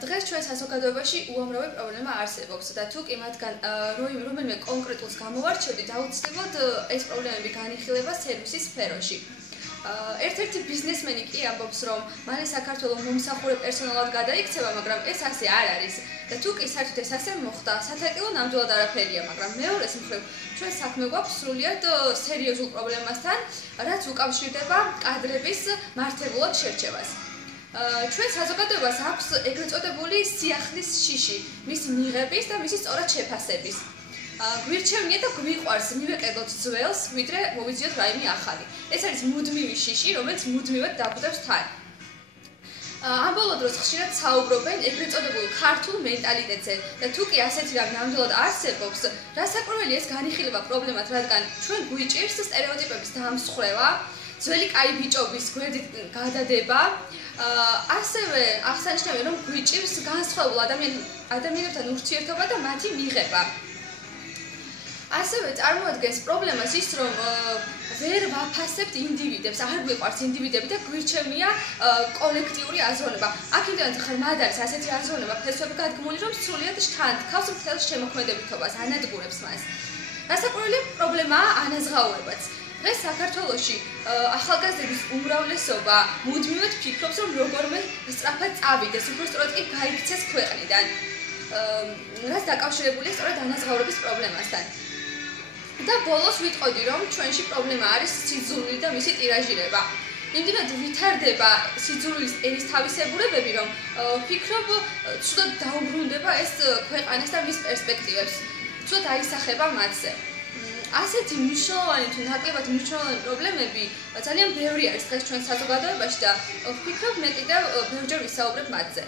დღეს ჩვენ საზოგადოებაში უამრავი პრობლემა არსებობს და თუ კი მათგან რომელიმე კონკრეტულს გამოვარჩევთ, აუცილებლად ეს პრობლემები განიხილება სერვისის სფეროში. ერთ-ერთი ბიზნესმენი კი ამბობს, რომ მალე საქართველოს მომსახურე პერსონალად გადაიქცევა, მაგრამ ეს ასე არ არის. და თუ კი საერთოდ ეს ასე მოხდა, სათაკელო ნამდვილად არაფერია, მაგრამ მეორეს მხრივ ჩვენ საქმე გვაქვს სრულიად სერიოზულ პრობლემასთან, რაც უკავშირდება კადრების მართებულად შერჩევას. ჩვენ საზოგადოებას აქვს ეგრეთ წოდებული სიახლის შიში, მის მიღების და მისი სწორად შეფასების. გვირჩევნია და გვიყვარს მივეკედოთ ძველს, ვიდრე მოვიძიოთ რაიმე ახალი. ეს არის მუდმივი შიში, რომელიც მუდმივად დაგვდებს თან. ამ ბოლო დროს ხშირად საუბრობენ ეგრეთ წოდებულ ქართულ მენტალიტეტზე და თუ კი ასეთი რამ ნამდვილად არსებობს, რასაკვირველია ეს განიხილება პრობლემად, რადგან ჩვენ გვიჭირს სტერეოტიპების დამსხვრევა, ძველი კაი ბიჭობის გვერდით გადადება, ასევე აღსანიშნავია, რომ გვიჭირს განსხვავებულ ადამიანებთან ურთიერთობა და მათი მიღება. ასევე წარმოადგენს პრობლემას ის, რომ ვერ ვაფასებთ ინდივიდებს, არ გვიყვარს ინდივიდები და გვირჩევნია კოლექტიური აზროვნება. აქ იმდენად ღრმად არის ასეთი აზროვნება ფესვები გადგმული, რომ სრულიად შთანთქავს მთელ შემოქმედებითობას, ანადგურებს მას. რასაკვირველია პრობლემაა ანაზღაურებაც. დღეს საქართველოში ახალგაზრდების უმრავლესობა მუდმივად ფიქრობს, რომ როგორმე სწრაფად წავიდეს, უფრო სწორად კი გაიქცეს ქვეყნიდან, რაც დაკავშირებულია სწორედ ანაზღაურების პრობლემასთან. და ბოლოს ვიტყოდი, რომ ჩვენში პრობლემა არის სიძულვილი და მისი ტირაჟირება. იმდენად ვითარდება სიძულვილის ერისთავისებურებები, რომ ვფიქრობ, ცუდად დაუბრუნდება ეს ქვეყანას და მის პერსპექტივებს. ცუდად აისახება მათზე. ასეთი მნიშვნელოვანი თუ ნაკლებად მნიშვნელოვანი პრობლემები ძალიან ბევრი არის დღეს ჩვენ საზოგადოებაში და ვფიქრობ, მე კიდევ ბევრჯერ ვისაუბრებ მათზე.